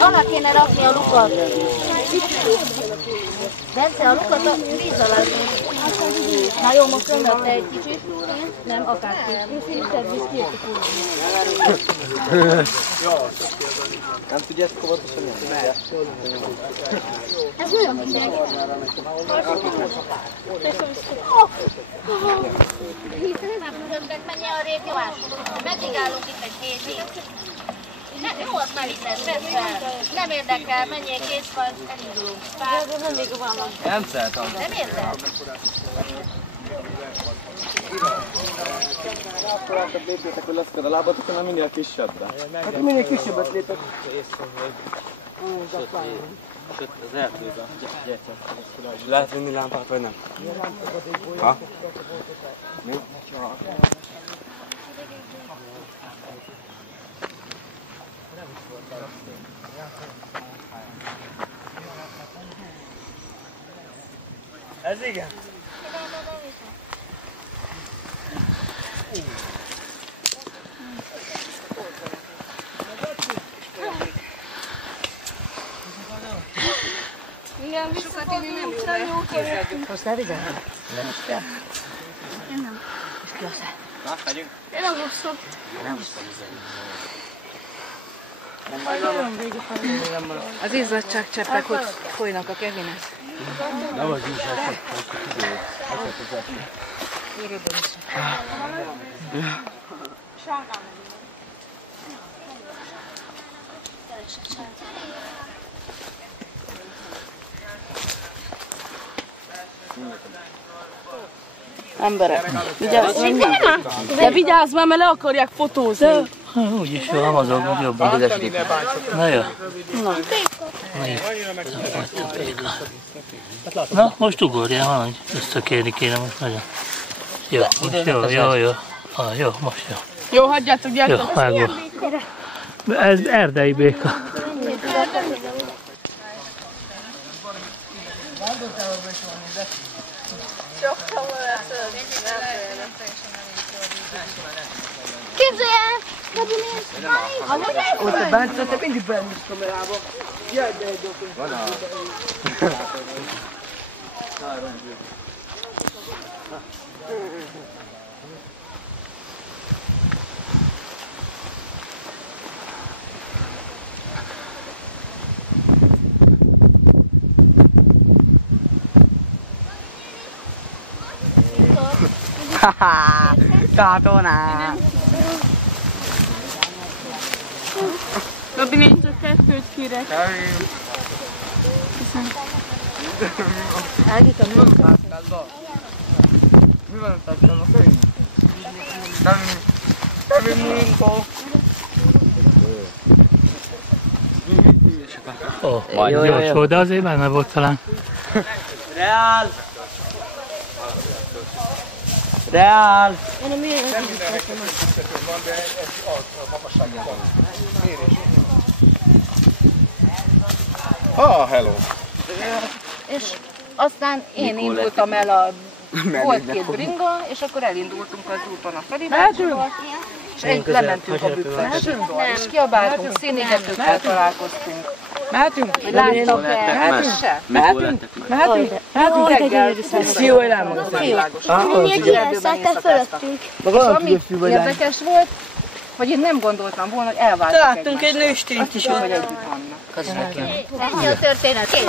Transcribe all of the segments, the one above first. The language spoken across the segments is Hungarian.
Alá kéne rakni a lukat. Bence, a lukat a víz alá. Na jó, most önnek te egy kicsit. Nem, akárki. Nem tudja ezt kovatosan nyomni? Ez olyan mindenki. Menjél a régióás. Meddig állunk itt egy hétig? Jó, azt már itt lesz, persze. Nem érdekel, menjél készfal, elindulunk. Nem még van. Nem szeretem. Nem érdekel? Akkor látod lépjetek, hogy laszkod a lábatokon, hanem minél kisebbre. Hát minél kisebbet lépek. Sőt, az eltűzve. És lehet vinni lámpát, vagy nem? Ha? Mi? Ez igen. Igen, visszatérni nem jó. Hoztál vizet? Nem. Én nem. És ki hoztál? Na, megyünk. Én nem hoztam. Nem hoztam vizet. Az izzadságcseppek hogy folynak a Kevinen? Nem az izzadságcseppek, Éredem is. Emberek, vigyázz már, mert le akarják fotózni. Úgyis jó, Amazonban jobban üdeslik. Na jó. Na, most ugorjál valamit. Összekérni kéne most nagyon. Jó, most jó. Jó, most jó. Jó, hagyjátok, gyertek. Jó, vágó. Ez erdei béka. Képzelj el! Ott a Bence, te mindig benn is kamerába. Jaj, de egy dokunk. Van a... Haha, katona. Robi, én csak kettőt kérek. Elgítom, nem? Mi van a tapcsolnak? Kevin Mulinko. Ó, gyors volt, de azért benne volt talán. Reál! Reál! Én a miért nem van, de ez a magasságban van. Mérés. Hello! És aztán én indultam el a... Volt két bringa, és akkor elindultunk az úton a Feribácsival, és lementünk a bükkesre. És kiabáltunk, színégetőkkel találkoztunk. Mehetünk? Láttak el? Se. Mehetünk? Reggel. Szia, hogy elmondtam. Miért kielszálltál fölöttünk? Ami érdekes volt, hogy én nem gondoltam volna, hogy elváltak egymást. Láttunk egy nőstényt is, hogy együtt vannak. Ennyi a történet. Kész.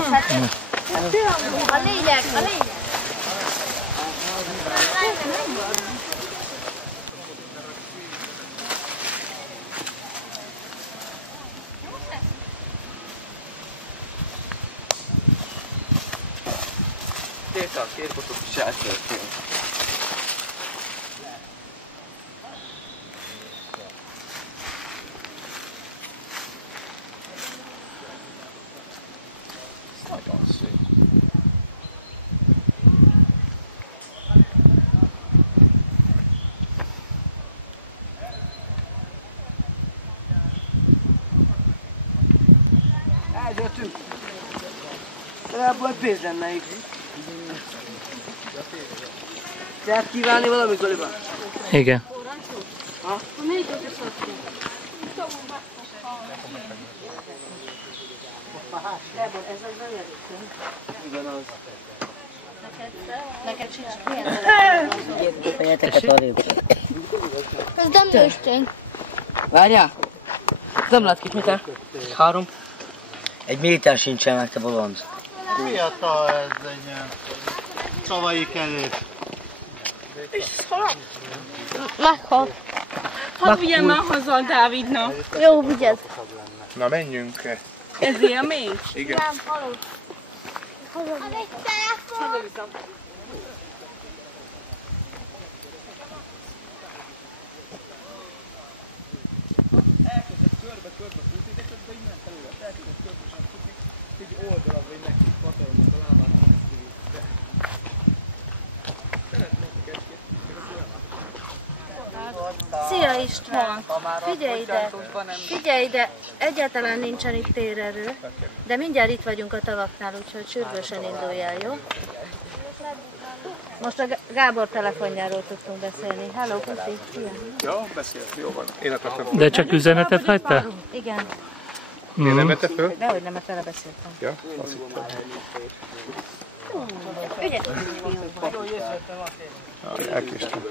A lényeg. Két fotót is eltörtént. Nagyon szép. Eldöltünk. Ebből pénz lenne itt. Lehet kívánni valamit, Zoliban? Igen. Melyik az a Gábor, ezekben jöttünk? Ugyanaz. Neked sincs milyen? Ez nem nőstény. Várjál! Nem lát kit, Méter? 3. Egy méter sincsen meg, te bolond. Fiatal ez egy szavai került. Meghalt. Hadd vigyem már haza a Dávidnak. Jó, vigyed. Na menjünk. Ez élmény? Igen. Nem, halott. Van egy telefon. Elkezdett körbe-körbe futni, de közben innen felület. Elkezdett körbe-körbe futni, egy oldalra, vagy neki patalomnak a lábán keresztül. Szeretnék egy-két, Szia István! Figyelj ide, egyáltalán nincsen itt térerő, de mindjárt itt vagyunk a tavaknál, úgyhogy sürgősen induljál, jó? Most a Gábor telefonjáról tudtunk beszélni. Hello, puszi! Szia! Ja, beszélt, jó van. Én akartam. De csak üzenetet hagytál? Igen, Én nem vette föl? dehogy nem, mert vele beszéltem. Ja, azt hittem. Ügyes! Elkéstem.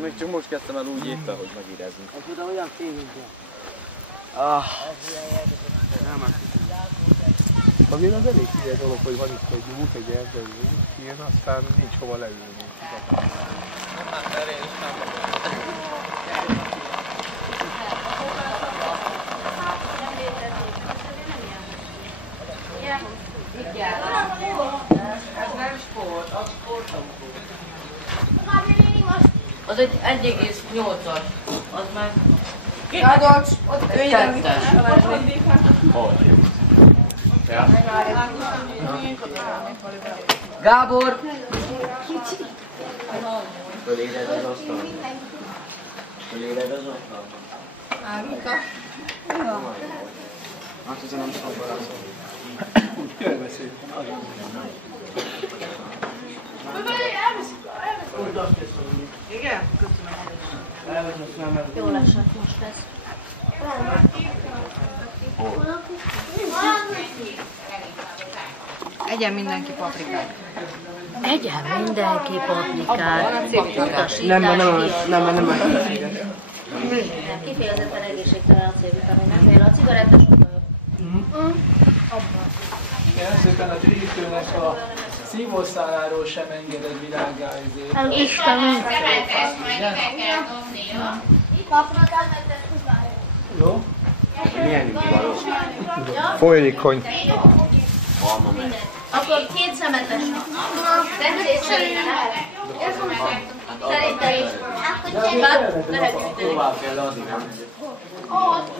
Még csak most kezdtem el úgy éppen, hogy megírezni. Azért az elég hülye dolog, hogy van itt egy út, egy erdei út, ilyen, aztán nincs hova leülni. Ez nem sport, az sportautó. Az egy 1,8-as. Az meg... Gádocs, ott üljenek. Gábor! Föléred az asztal. Föléred az asztal. Hát ez nem szabadázol. Jön beszél. Igen? Köszönöm. Jól esett most ez. Egyen mindenki paprikát. Egyen mindenki paprikát. Nem. Kifejezetten egészségtelen a C-vitamin, nem fél. A cigaretta sokkal jobb. Kérem szépen a gyűjtőnek a szívószáláról sem engedett világgá ezért. Istenem. Jó? Milyen ivaló? Folyékony. Akkor 2 szemetes. Tetszés szerintem. Szerintem is. Bár lehet gyűjteni. Tovább kell adni, nem? Ó,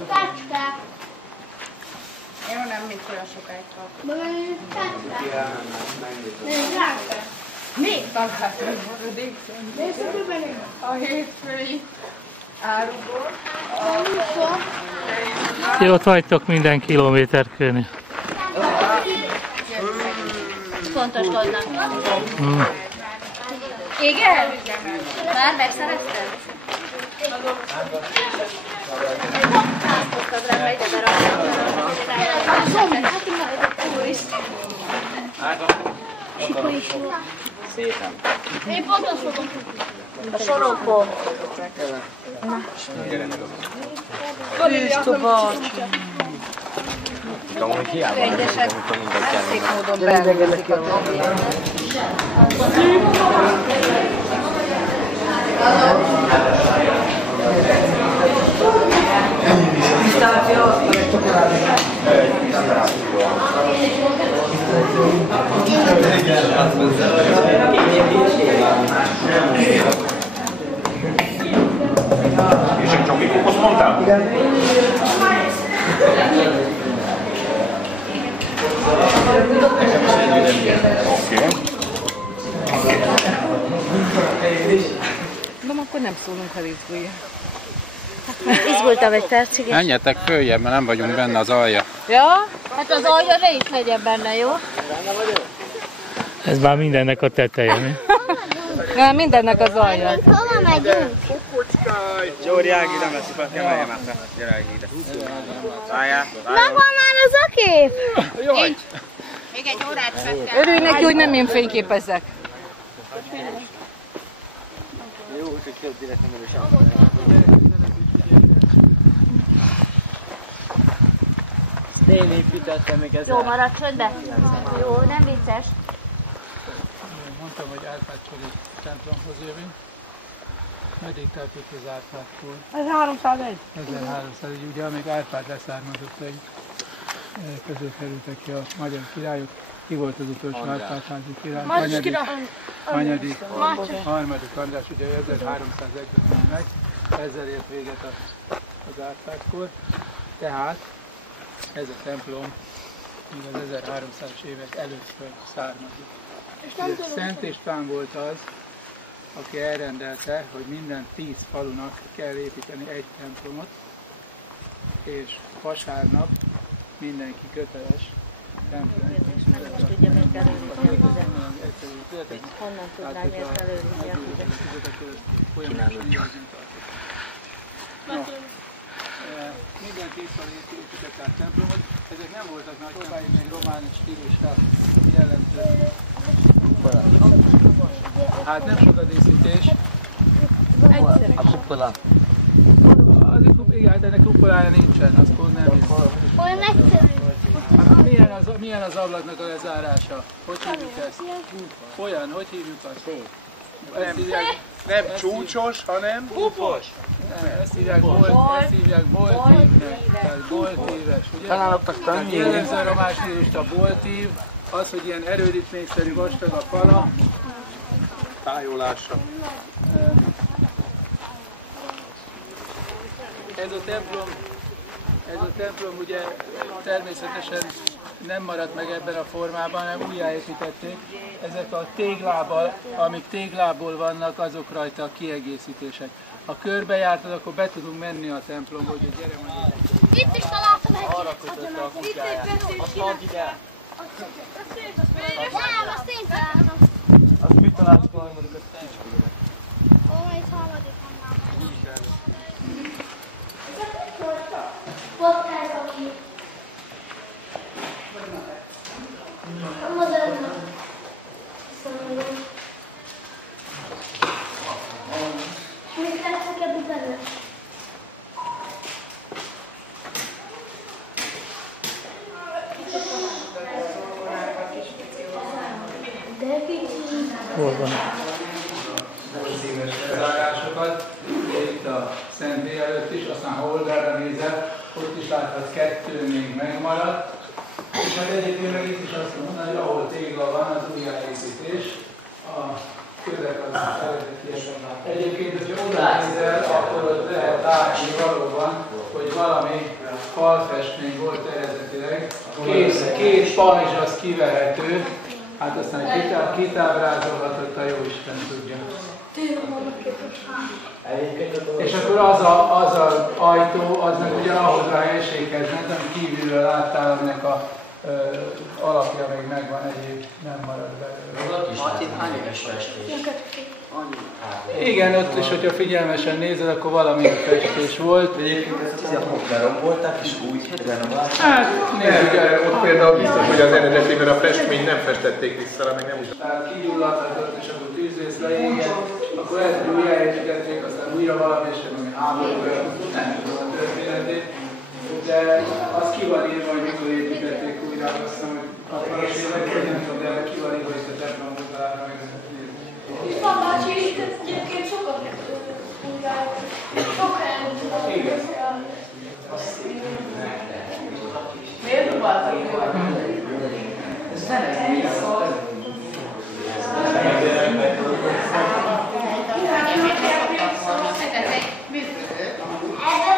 tecske. Jó, nem mit olyan sokáig tart. Tecske. Még találtam maradék. A hétfői áruból. Ti ott vagytok minden kilométerkőnél. Fontos dolognak. Igen? Már megszeretted? Fogtad rá, ide berakja. Szépen. Én pont azt fogom. A sorokból. De amúgy hiába nem tudom, amikor mindegy kell. Módon beelvezik a tagját. És egy csoki kokoszt mondtál? Igen. Na, akkor nem szólunk, ha izgulja. Izgultam egy percig. Menjetek följebb, mert nem vagyunk benne az alja. Ja? Hát az alja ne is legyen benne, jó? Ez már mindennek a teteje, mi? Nem, mindennek az alja. Hova megyünk. Gyóri Ági, nem veszik fel, kemelje már fel. Gyere Ági ide. Álljál. Megvan már az a kép? Jaj! Még egy órát fekkel. Örülj neki, hogy nem én fényképezzek. Jó, hogy több direkt nem erősen. Én építettem még ezzel. Jó, maradj csöndbe. Jó, nem vicces. Mondtam, hogy Árpád-kori templomhoz jövünk. Meddig tartott az Árpád-kor? Ez 301. 1301, ugye amíg Árpád leszármazottai közül kerültek ki a magyar királyok. Ki volt az utolsó Árpád-házi király? Hanyadik? Harmadik András, ugye 1301-ben van meg. Ezzel ért véget az Árpád-kor. Tehát ez a templom még az 1300-as évek előttől származik. Szent István volt az, aki elrendelte, hogy minden 10 falunak kell építeni egy templomot, és vasárnap mindenki köteles templomot. Honnan tudnám ezt előzni? Minden 10 falu épített át templomot, ezek nem voltak nagy szabályok, még román stílusra jellemző. Hát nem sok a díszítés. A kupola. Igen, ennek kupolája nincsen, az pont nem jó. Olyan egyszerű. Hát milyen az ablaknak a lezárása? Hogy hívjuk ezt? Olyan, hogy hívjuk azt? Nem csúcsos, hanem bufos. Ezt hívják boltívnek, tehát boltíves, ugye? Találottak tanulni. Jellemző a román stílust a boltív, az, hogy ilyen erődítményszerű vastag a fala. Tájolása. Ez a templom ugye természetesen nem maradt meg ebben a formában, hanem újjáépítették. Ezek a téglából, amik téglából vannak, azok rajta a kiegészítések. Ha körbejártad, akkor be tudunk menni a templomba, hogy gyere majd. Itt is találtam egy Arra kötötte a kutyáját. Azt hadd ide. Nem, azt én találtam. Azt mit találtuk a harmadikat? Ó, egy harmadikon már. Ott ez a kép. A modernnak. Mit tetszek ebben benne? De kicsi. Hol van? Szíves lezárásokat, itt a szentély előtt is, aztán ha oldalra nézel, ott is láthatsz 2 még megmaradt. És hát egyébként meg itt is azt mondani, hogy ahol tégla van, az újjáépítés, a kövek az eredetiek. Egyébként, hogyha oda nézel, akkor ott lehet látni valóban, hogy valami falfestmény volt eredetileg. Két pajzs az kivehető, hát aztán kitábrázolhatott, a Jóisten tudja. És akkor az az ajtó, az meg ugye ahhoz a helységhez ment, amit kívülről láttál, aminek a alapja még megvan, egyéb nem marad belőle. Martin, hány éves festés? Igen, ott is, hogyha figyelmesen nézed, akkor valamilyen festés volt. Egyébként ezt lerombolták és úgy renoválták? Hát, nézzük el. Ott például biztos, hogy az eredetében a festményt nem festették vissza, meg nem úgy. Tehát kigyulladhatott, és akkor tűzvész leégett, akkor lehet, hogy újjáépítették, aztán újra valami, és meg háborúra, nem tudom a történetét. De az ki van írva, hogy mikor építették újra, azt hiszem, hogy 60-as években, nem tudom, de ki van írva, hogy a templom oldalára meg lehet nézni. István bácsi, ez egyébként sokat sok helyen tudod. Igen. Miért próbáltak jönni? Ez zenei szól. Ez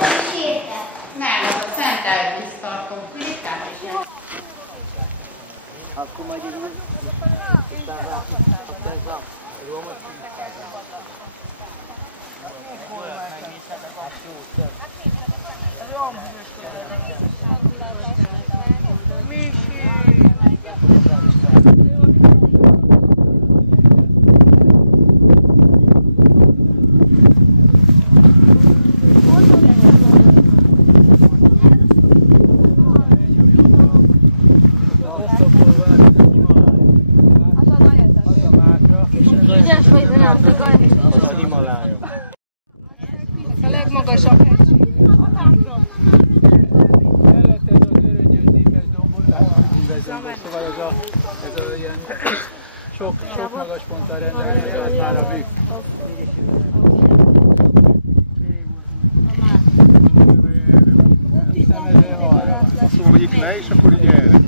a séta. Nem, az a Szent Elvis tartó klikát is. Akkor majd így Az a Himalája. A legmagasabb hegység. Melletted az örönyös dímes dombot, szóval ez a ilyen sok magas ponttal rendelkező, az már a bükk. Azt mondom, hogy itt le, és akkor így erre.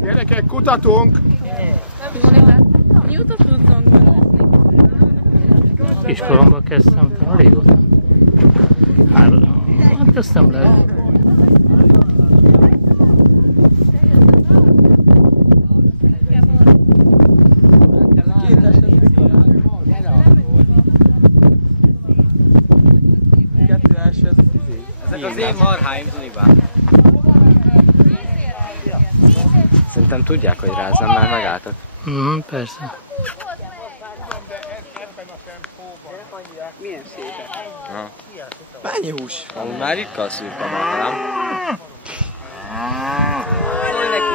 Gyerekek, kutatunk! Mióta tudsz gangolászni? Kiskoromban kezdtem, régóta. Hát azt nem lehet. Ezek az én marháim, Zunibán. Szerintem tudják, hogy rázam, már megálltak. Persze. Milyen szépen? Mennyi hús? Amúgy már ritka a szűrpa marha, nem? Szólj neki!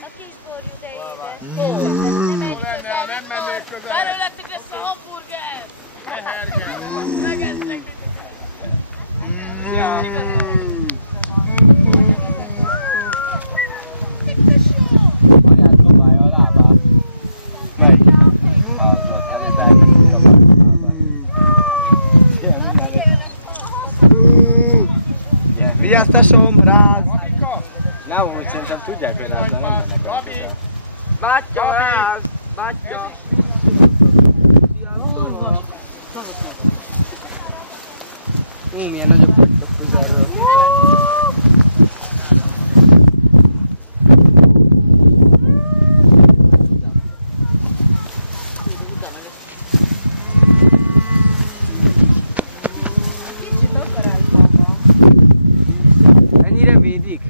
A kisborjú de ége. Nem mennék közel! Belőlettük ezt a hamburger! Megennek! Anyád dobálja a lábát. Melyik? Az ott, előbb elkezdett dobálni a lábát. Ilyen mindenre. Vigyázz, tesóm, rád! Nem, úgy szerintem tudják, hogy rád, de nem mennek a közel. Bátya, ráz! Bátya! Milyen nagyok vagytok közelről. Ennyire védik?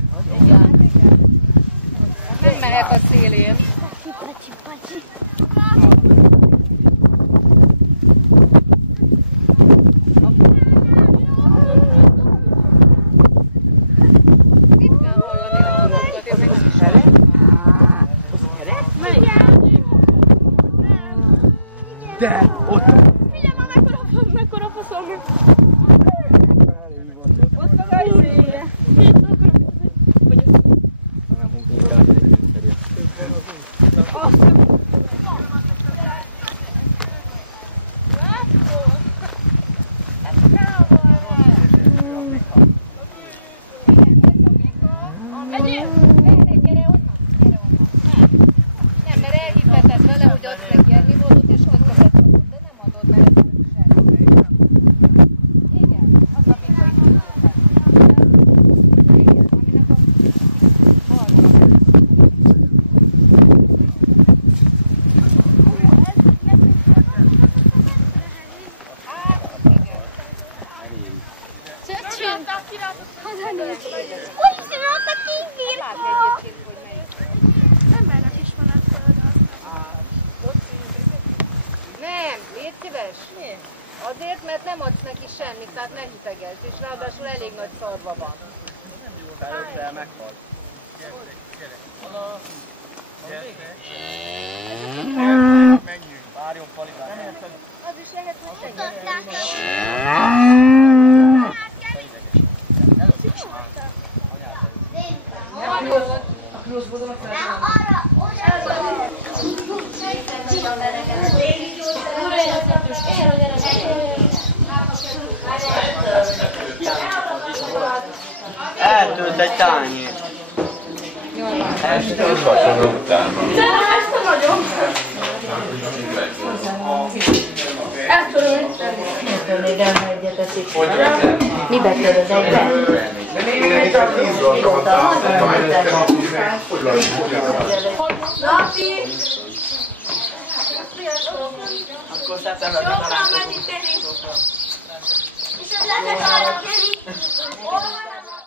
Nem mehet a szélén. De, ott! Figyelj már, mekkora faszom! Ott az a izéje! Nem, mert elhittetett vele, hogy adsz neki ennivalót, és közben becsapott, de nem adod, mert semmi. Úgy csinált a kívírka! Embernek is van a földön. Nem, légy szíves. Azért, mert nem adsz neki semmit, tehát ne hitegelsz, és ráadásul elég nagy szarva van. Előtte meghalt. Menjünk, várjon Palibán. Az is lehet, hogy segített. Eltűnt egy tányér. Eltűnt vacsora után. Ezt a nagyon. Ettől még elmegy eszik. Mibe töröd egybe? Napi! Akkor tettem Jó, menni tenni! És ez lehet arra, Kenny? Hol van a